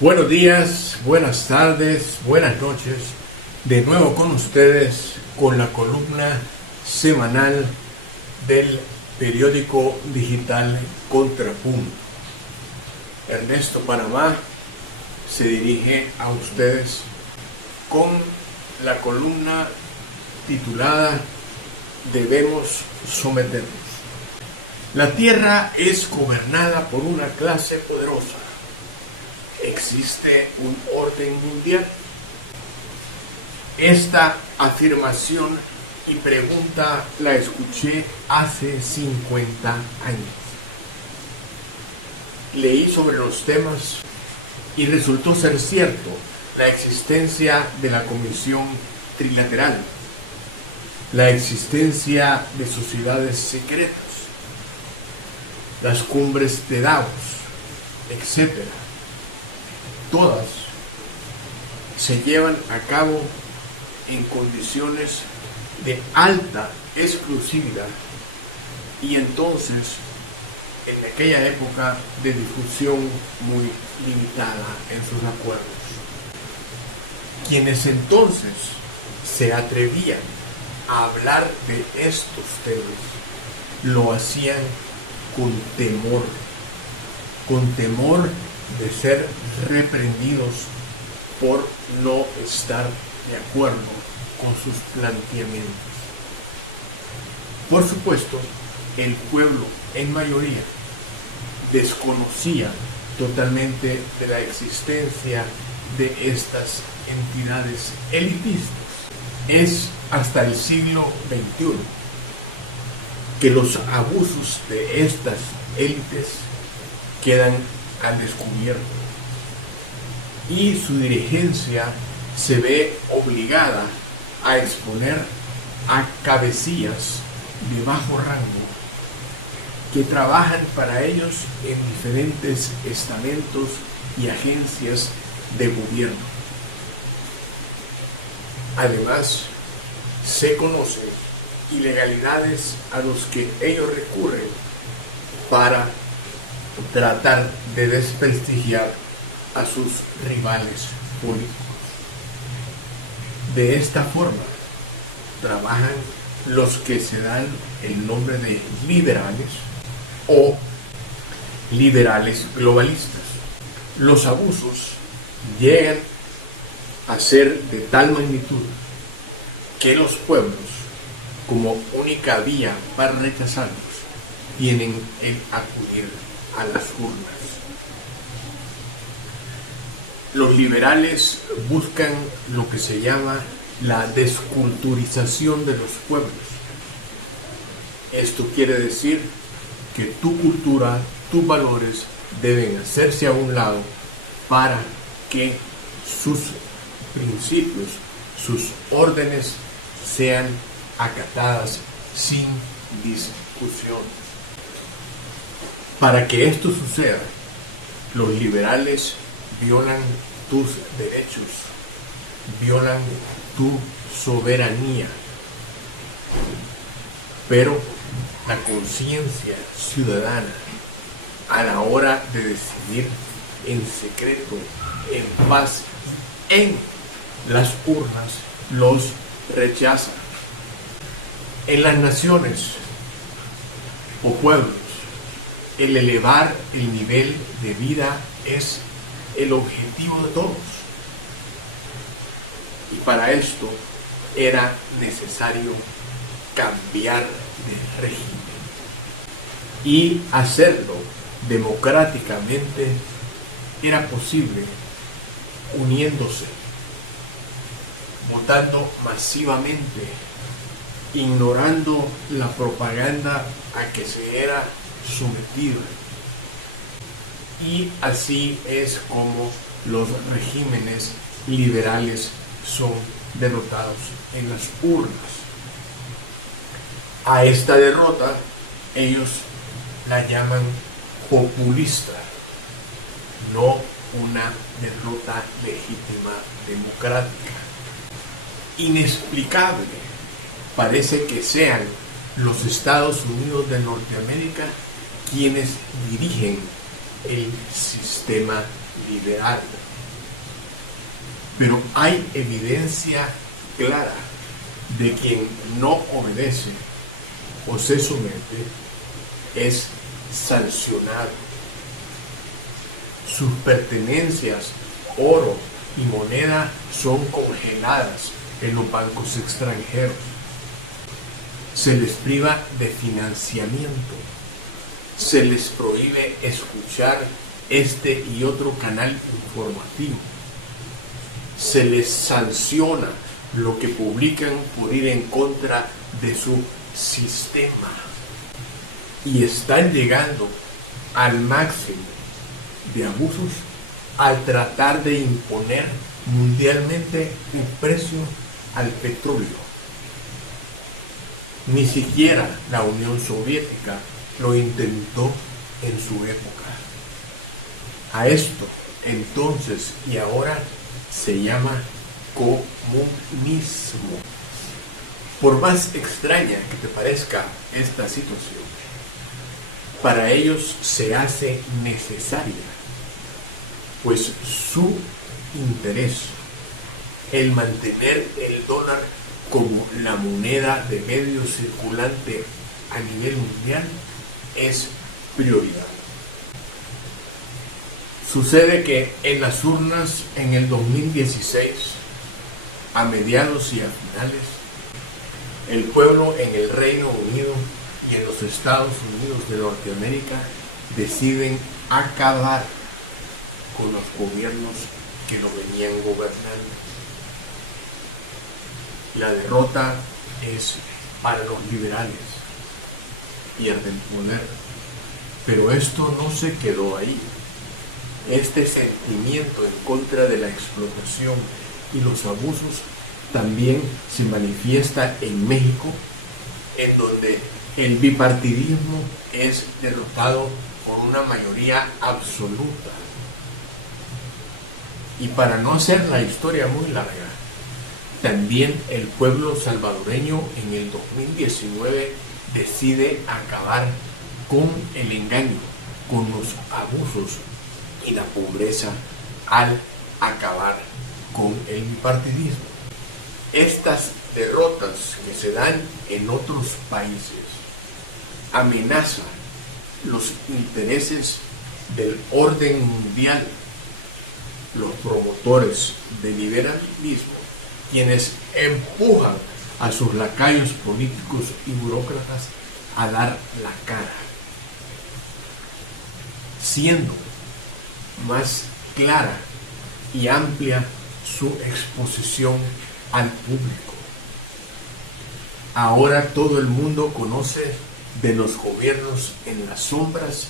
Buenos días, buenas tardes, buenas noches. De nuevo con ustedes con la columna semanal del periódico digital Contrapunto. Ernesto Panamá se dirige a ustedes con la columna titulada Debemos someternos. La tierra es gobernada por una clase poderosa. ¿Existe un orden mundial? Esta afirmación y pregunta la escuché hace 50 años. Leí sobre los temas y resultó ser cierto la existencia de la Comisión Trilateral, la existencia de sociedades secretas, las cumbres de Davos, etc. Todas se llevan a cabo en condiciones de alta exclusividad y entonces en aquella época de difusión muy limitada en sus acuerdos. Quienes entonces se atrevían a hablar de estos temas lo hacían con temor de ser reprendidos por no estar de acuerdo con sus planteamientos. Por supuesto, el pueblo en mayoría desconocía totalmente de la existencia de estas entidades elitistas. Es hasta el siglo XXI que los abusos de estas élites quedan al descubierto y su dirigencia se ve obligada a exponer a cabecillas de bajo rango que trabajan para ellos en diferentes estamentos y agencias de gobierno. Además, se conocen ilegalidades a los que ellos recurren para tratar de desprestigiar a sus rivales políticos. De esta forma, trabajan los que se dan el nombre de liberales o liberales globalistas. Los abusos llegan a ser de tal magnitud que los pueblos, como única vía para rechazarlos, tienen el acudir a las urnas. Los liberales buscan lo que se llama la desculturización de los pueblos. Esto quiere decir que tu cultura, tus valores deben hacerse a un lado para que sus principios, sus órdenes sean acatadas sin discusión. Para que esto suceda, los liberales violan tus derechos, violan tu soberanía, pero la conciencia ciudadana a la hora de decidir en secreto, en paz, en las urnas, los rechaza. En las naciones o pueblos, el elevar el nivel de vida es el objetivo de todos. Y para esto era necesario cambiar de régimen y hacerlo democráticamente era posible uniéndose, votando masivamente, ignorando la propaganda a que se era sometido. Y así es como los regímenes liberales son derrotados en las urnas. A esta derrota ellos la llaman populista, no una derrota legítima democrática. Inexplicable parece que sean los Estados Unidos de Norteamérica quienes dirigen el sistema liberal. pero hay evidencia clara de quien no obedece o se somete es sancionado. Sus pertenencias, oro y moneda son congeladas en los bancos extranjeros. Se les priva de financiamiento. Se les prohíbe escuchar este y otro canal informativo. Se les sanciona lo que publican por ir en contra de su sistema. Y están llegando al máximo de abusos al tratar de imponer mundialmente un precio al petróleo. Ni siquiera la Unión Soviética lo intentó en su época. A esto, entonces y ahora, se llama comunismo. Por más extraña que te parezca esta situación, para ellos se hace necesaria, pues su interés, el mantener el dólar como la moneda de medio circulante a nivel mundial, es prioridad. Sucede que en las urnas en el 2016, a mediados y a finales, el pueblo en el Reino Unido y en los Estados Unidos de Norteamérica deciden acabar con los gobiernos que lo venían gobernando. La derrota es para los liberales pierden poder. Pero esto no se quedó ahí. Este sentimiento en contra de la explotación y los abusos también se manifiesta en México, en donde el bipartidismo es derrotado por una mayoría absoluta. Y para no hacer la historia muy larga, también el pueblo salvadoreño en el 2019 decide acabar con el engaño, con los abusos y la pobreza al acabar con el bipartidismo. Estas derrotas que se dan en otros países amenazan los intereses del orden mundial. Los promotores del liberalismo, quienes empujan a sus lacayos políticos y burócratas a dar la cara, siendo más clara y amplia su exposición al público. Ahora todo el mundo conoce de los gobiernos en las sombras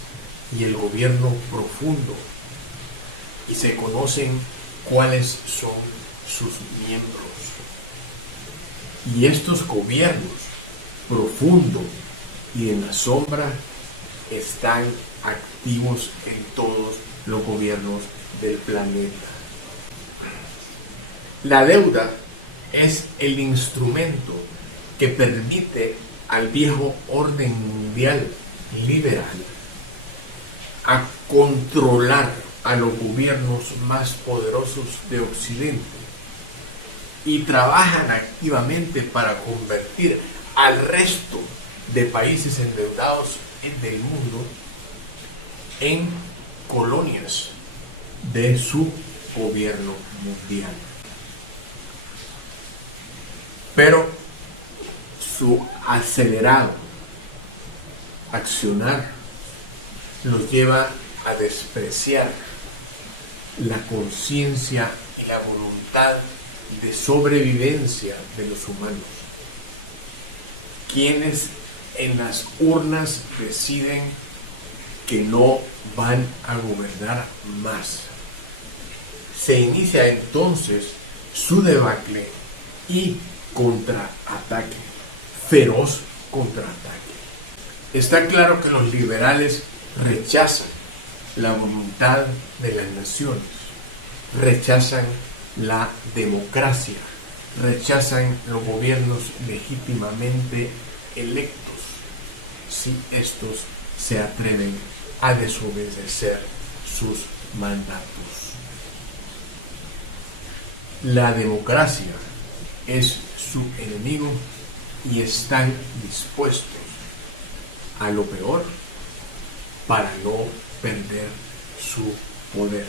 y el gobierno profundo, y se conocen cuáles son sus miembros. Y estos gobiernos profundo y en la sombra están activos en todos los gobiernos del planeta. La deuda es el instrumento que permite al viejo orden mundial liberal a controlar a los gobiernos más poderosos de Occidente, y trabajan activamente para convertir al resto de países endeudados del mundo en colonias de su gobierno mundial. Pero su acelerado accionar los lleva a despreciar la conciencia y la voluntad de sobrevivencia de los humanos, quienes en las urnas deciden que no van a gobernar más. Se inicia entonces su debacle y contraataque, feroz contraataque. Está claro que los liberales rechazan la voluntad de las naciones, rechazan la democracia, rechazan los gobiernos legítimamente electos si estos se atreven a desobedecer sus mandatos. La democracia es su enemigo y están dispuestos a lo peor para no perder su poder.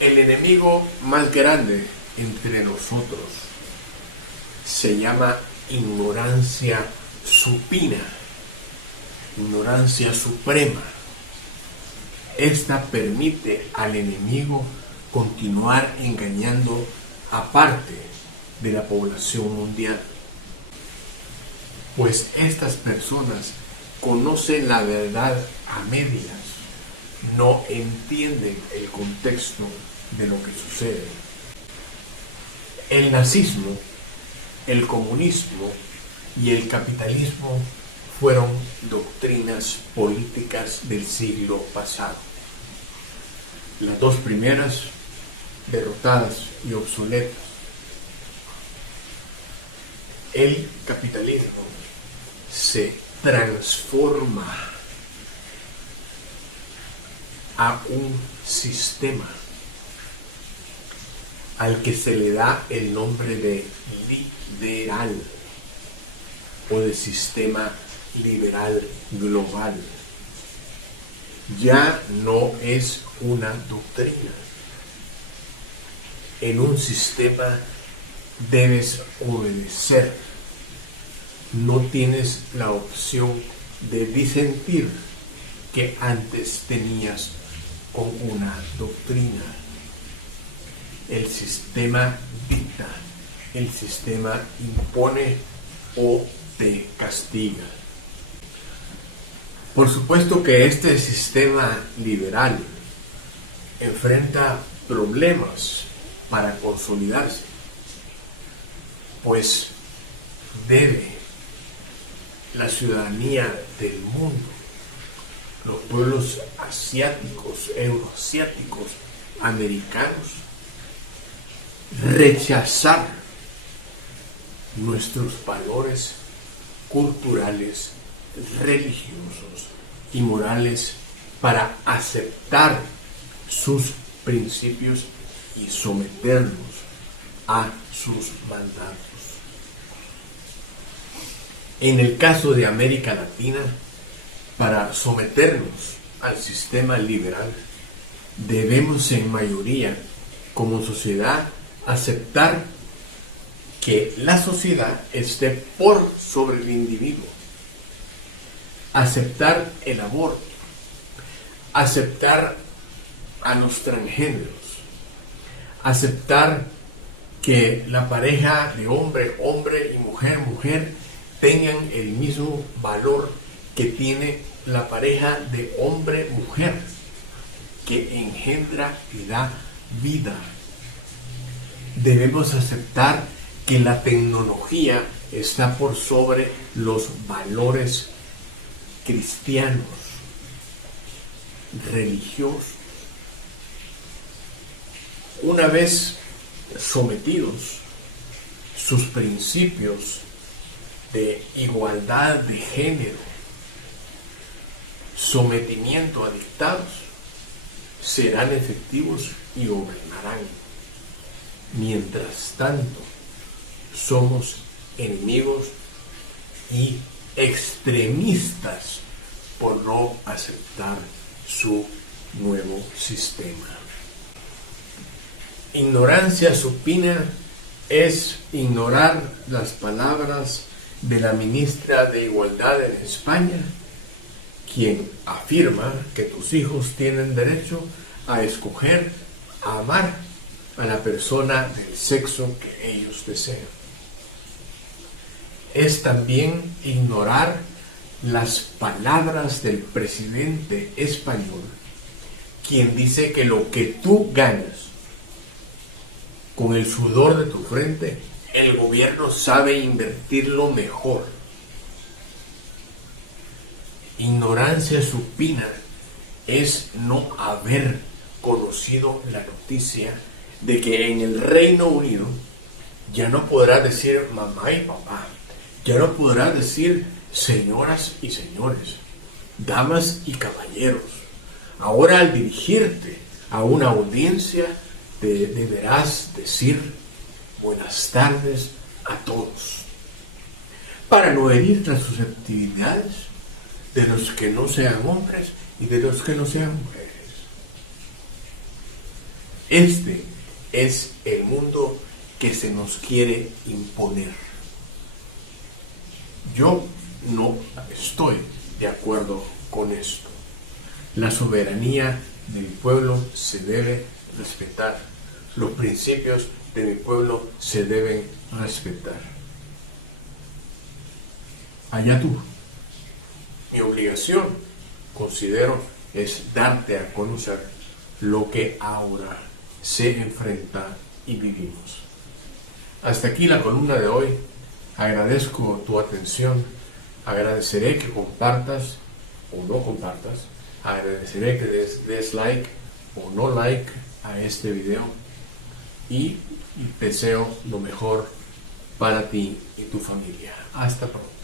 El enemigo más grande entre nosotros se llama ignorancia supina, ignorancia suprema. Esta permite al enemigo continuar engañando a parte de la población mundial, pues estas personas conocen la verdad a medias, no entienden el contexto de lo que sucede. El nazismo, el comunismo y el capitalismo fueron doctrinas políticas del siglo pasado. Las dos primeras derrotadas y obsoletas. El capitalismo se transforma a un sistema al que se le da el nombre de liberal o de sistema liberal global. Ya no es una doctrina. En un sistema debes obedecer. No tienes la opción de disentir que antes tenías con una doctrina. El sistema dicta, el sistema impone o te castiga. Por supuesto que este sistema liberal enfrenta problemas para consolidarse, pues debe la ciudadanía del mundo, los pueblos asiáticos, euroasiáticos, americanos, rechazar nuestros valores culturales, religiosos y morales para aceptar sus principios y someternos a sus mandatos. En el caso de América Latina, para someternos al sistema liberal, debemos en mayoría, como sociedad, aceptar que la sociedad esté por sobre el individuo, aceptar el aborto, aceptar a los transgéneros, aceptar que la pareja de hombre, hombre y mujer, mujer, tengan el mismo valor que tiene la pareja de hombre, mujer, que engendra y da vida. Debemos aceptar que la tecnología está por sobre los valores cristianos, religiosos. Una vez sometidos sus principios de igualdad de género, sometimiento a dictados, serán efectivos y gobernarán. Mientras tanto, somos enemigos y extremistas por no aceptar su nuevo sistema. Ignorancia supina es ignorar las palabras de la ministra de Igualdad en España, quien afirma que tus hijos tienen derecho a escoger, a amar a la persona del sexo que ellos desean. Es también ignorar las palabras del presidente español, quien dice que lo que tú ganas con el sudor de tu frente, el gobierno sabe invertirlo mejor. Ignorancia supina es no haber conocido la noticia de que en el Reino Unido ya no podrás decir mamá y papá, ya no podrás decir señoras y señores, damas y caballeros. Ahora al dirigirte a una audiencia deberás decir buenas tardes a todos, para no herir las susceptibilidades de los que no sean hombres y de los que no sean mujeres. Este es el mundo que se nos quiere imponer. Yo no estoy de acuerdo con esto. La soberanía de mi pueblo se debe respetar. Los principios de mi pueblo se deben respetar. Allá tú. Mi obligación, considero, es darte a conocer lo que ahora se enfrenta y vivimos. Hasta aquí la columna de hoy. Agradezco tu atención. Agradeceré que compartas o no compartas. Agradeceré que des like o no like a este video. Y deseo lo mejor para ti y tu familia. Hasta pronto.